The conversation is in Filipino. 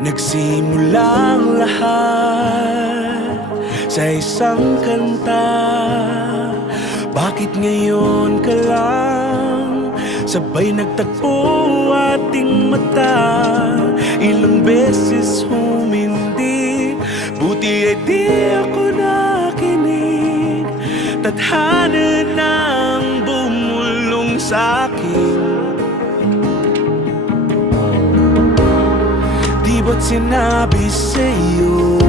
Nagsimula ang lahat sa isang kanta. Bakit ngayon ka lang sabay nagtagpo ating mata? Ilang beses humindi, buti ay di ako nakinig. Tadhana nang bumulong sa'kin. Di ba't sinabi sa'yo